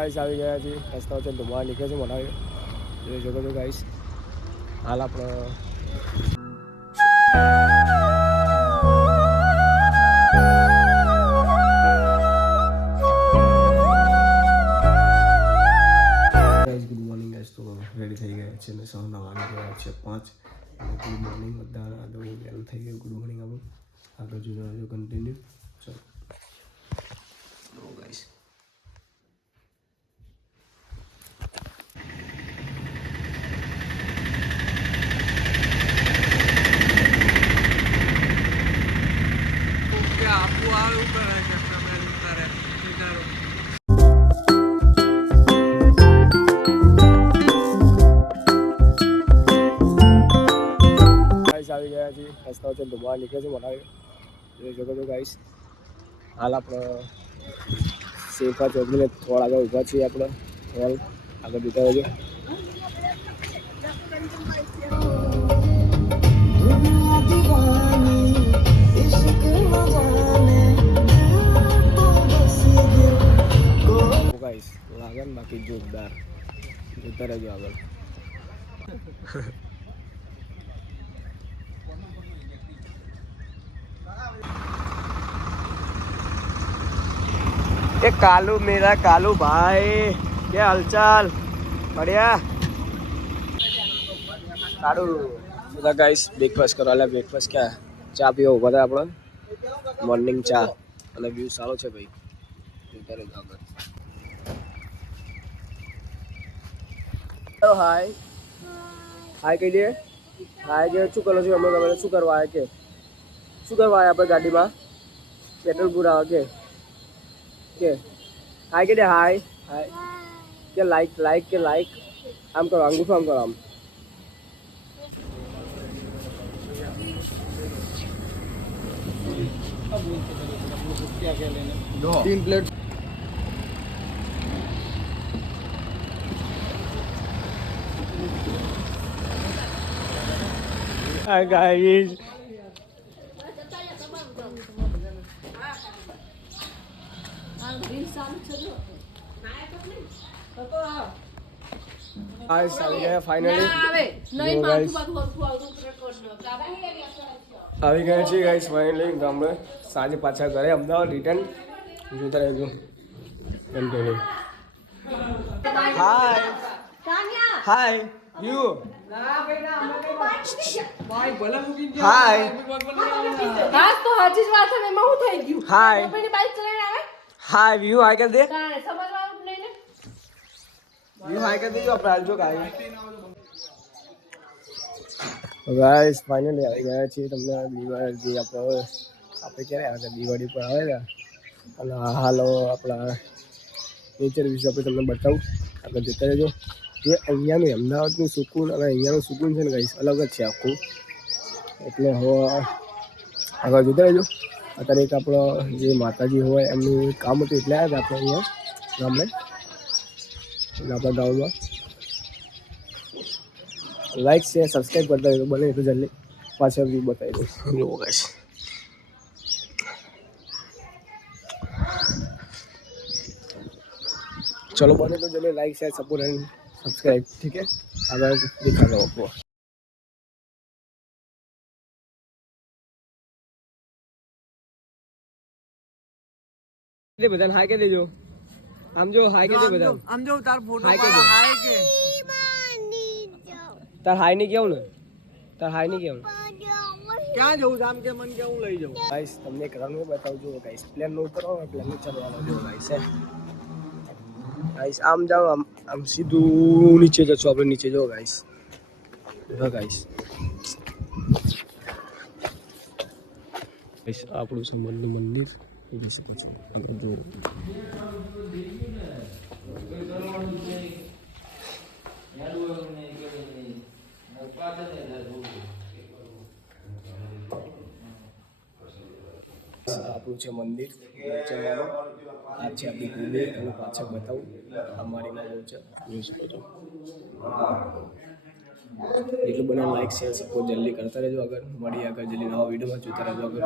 Guys આવી ગયા છે રસ્તા વચ્ચે ધુમાડા નીકળે છે મોટા જોઈ શકો છો ગાઈસ હાલ આપણે ગુડ મોર્નિંગ ગાઈસ તો રેડી થઈ ગયા છે ને સવારના વાગી ગયા છે 5 ગુડ મોર્નિંગ બધા વહેલું થઈ ગયું ગુડ મોર્નિંગ આપણું આગળ જોજો કન્ટિન્યુ ચલો ગાઈસ આવી ગયા છે રસ્તા વચ્ચે ધુમાડા નીકળે છે મોટા જોઈ શકો છો ગાઈસ હાલ આપણે સેફા ચોકડીને થોડા આગળ ઊભા છીએ આપણે હોલ આગળ જતા રહેજો ગાઈસ લાગે ને બાકી જોરદાર જતા રહેજો આગળ ए कालू मेरा कालू भाई क्या हालचाल बढ़िया कालू બધા ગાઈસ બ્રેકફાસ્ટ કરવા લે બ્રેકફાસ્ટ ક્યાં ચા પીવો ઉભા થાય આપણે મોર્નિંગ ચા અને વ્યૂ સારો છે ભાઈ જોતા રહેજો આગળ હેલો હાય હાય કહી દે હાય કે શું કરો છો અમે તમે શું કરવા આવ્યા કે શું કરવા આવ્યા આપણે ગાડીમાં પેટ્રોલ પુરાવા કે हाय के हाय हाय क्या लाइक के लाइक आम करो अंगूठो आम करो आम तीन प्लेट हाय गाइस गाइस આવી ગયા ફાઇનલી આવી ગયા છે ગાઈસ ફાઇનલી ગામડે સાંજે પાછા ઘરે અમદાવાદ રિટર્ન જોતા રહેજો continue hi hi you hi હા તો હજી જ વાત છે એમાં હું થઈ ગયું હાય પેલી બાઈક ચલાવીને આવે હાય વ્યૂ હાય કર દે સમજવાનું નહીં ને વ્યૂ હાય કર દેજો આપણે આજો ગાઈસ ગાઈસ ફાઇનલી આવી ગયા છે તમને દિવાળી જે આપણે ક્યારે આવ્યા હતા દિવાળી પર આવ્યા અને હાલો આપણા નેચર વિશે આપણે તમને બતાવું આપણે જતા રહેજો જે અહીંયાનું અમદાવાદનું સુકૂન અને અહીંયાનું સુકૂન છે ને ગાઈસ અલગ જ છે આખું એટલે હવે આગળ જતા રહેજો અત્યારે એક આપણો જે માતાજી હોય એમનું કામ હતું એટલે આવ્યા હતા આપણે અહીંયા ગામડે એટલે આપણા ગામમાં લાઈક શેર સબસ્ક્રાઈબ કરતા હોય તો બને તો જલ્દી પાછળ વ્યૂ બતાવી દઉં જોવો ગાઈસ चलो बने तो चलिए like share support and subscribe ठीक है अगर दिखा दो आपको बदन हाय के दे जो हम जो हाय के दे बदन हम जो तार फोटो हाय के हाय के तार हाय नहीं किया ना तार हाय नहीं किया क्या जाऊँ जाम के मन क्या हूँ लई जाऊँ गाइस तुमने रंग बताओ जो गाइस प्लेन में उतरो प्लेन में चलवाना जो गाइस है गाइस आम जाओ हम सीधू नीचे जशो આપણે નીચે જો ગાઈસ જો ગાઈસ ગાઈસ આપણું સમંદનું મંદિર જોઈ શકો છો આગળ જોઈ આપણું છે મંદિર ચલાવો આ છે આપણી કુલદેવ અને પાછળ બતાવું અમારી માં છે જોઈ શકો છો જેટલું બને લાઈક શેર સપોર્ટ જલ્દી કરતા રહેજો આગળ મળી આગળ જલ્દી નવા વિડીયોમાં જોતા રહેજો આગળ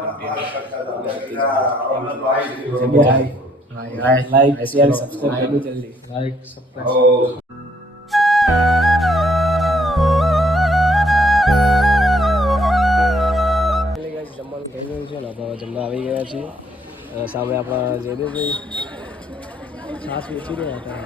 કન્ટેન્ટ लाइक शेयर सब्सक्राइब करनी जल्दी लाइक सब्सक्राइब જમવાનું થઈ ગયું છે ને આપણે જમવા આવી ગયા છીએ સામે આપણા જયદેવભાઈ છાસ વેચી રહ્યા હતા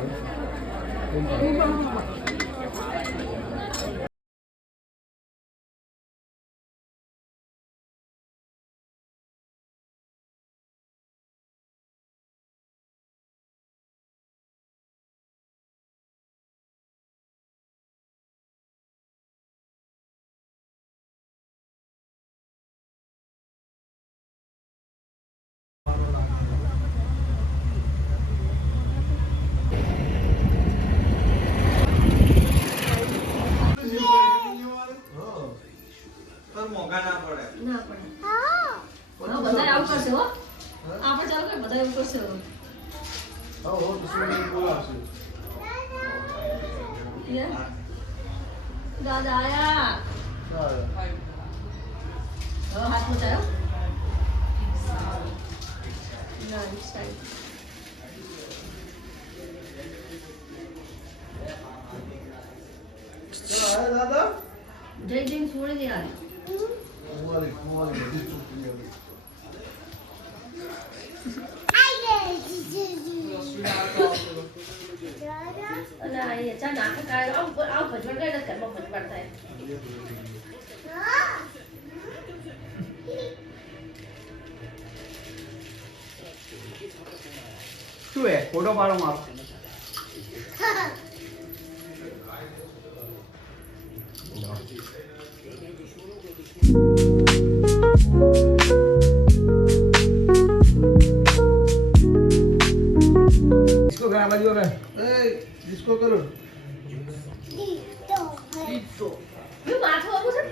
ના પડે. હા, બધા આવું કરશે હો. આપણે ચાલો કે બધા એવું કરશે હો. યા. દાદા આયા. હવે હાથ મચાયો. ના, સાઈડ. જય જય છોડી દે યાર. અલા એ ચા નાખે કાય આવ ભજવડ ગઈ ને ઘરમાં ભજવડ થાય. શું હે ફોટો પાડો મારો इसको करा बाजू में जिसको करो હું માથું આવું છે.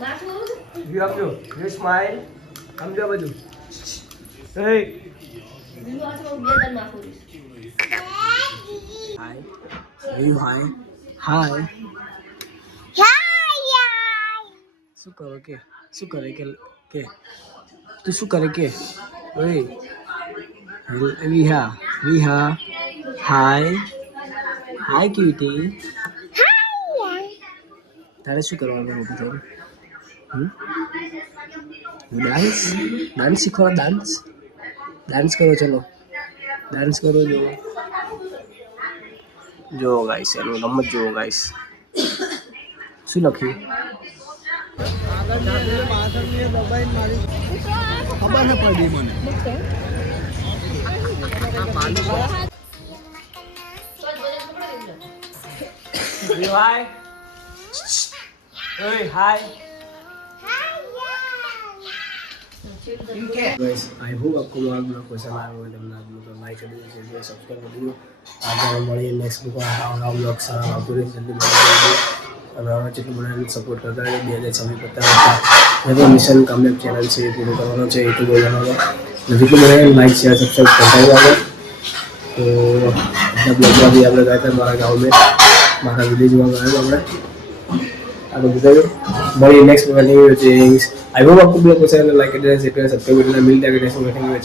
માથું આવું છે. व्यू आपको यू स्माइल हम जा बाजू ए હું આથું બે દન માથું દઈશ. हाय व्यू हाय हाय શું કરો કે શું કરે કે તું શું કરે કે ઓય વિહા હાય હાય ક્યુટી તારે શું કરવાનું મોટું થયું ડાન્સ શીખો ડાન્સ કરો ચલો ડાન્સ કરો જો ગાઈસ એનું રમત જુઓ ગાઈસ શું લખ્યું ખબર ન પડી મને હાય ઓય હાય गाइस आई होप आपको हमारा ब्लॉग पसंद आया होगा जब आप लोग लाइक कर दीजिए शेयर सब्सक्राइब कर दीजिए आगे મળીએ નેક્સ્ટ બ્લોગ સારા આવતો રહે જલ્દી મળીએ અને હવે જેટલું મને સપોર્ટ કરતા રહે 2026 પતા હવે મિશન કામયાબ ચેનલ છે એ પૂરું કરવાનો છે યુટ્યુબ બનાવવાનો જેટલું મને લાઈક શેર સબસ્ક્રાइब કરતા રહો તો બધા બ્લોગમાં બી આપણે ગયા હતા મારા ગામમાં મારા વિલેજમાં ગયા આપણે આગળ बताइए મળીએ નેક્સ્ટ वीडियो में आई होप आपको ब्लॉग पसंद है लाइक करें शेयर करें सब्सक्राइब करें मिलते हैं नेक्स्ट वीडियो में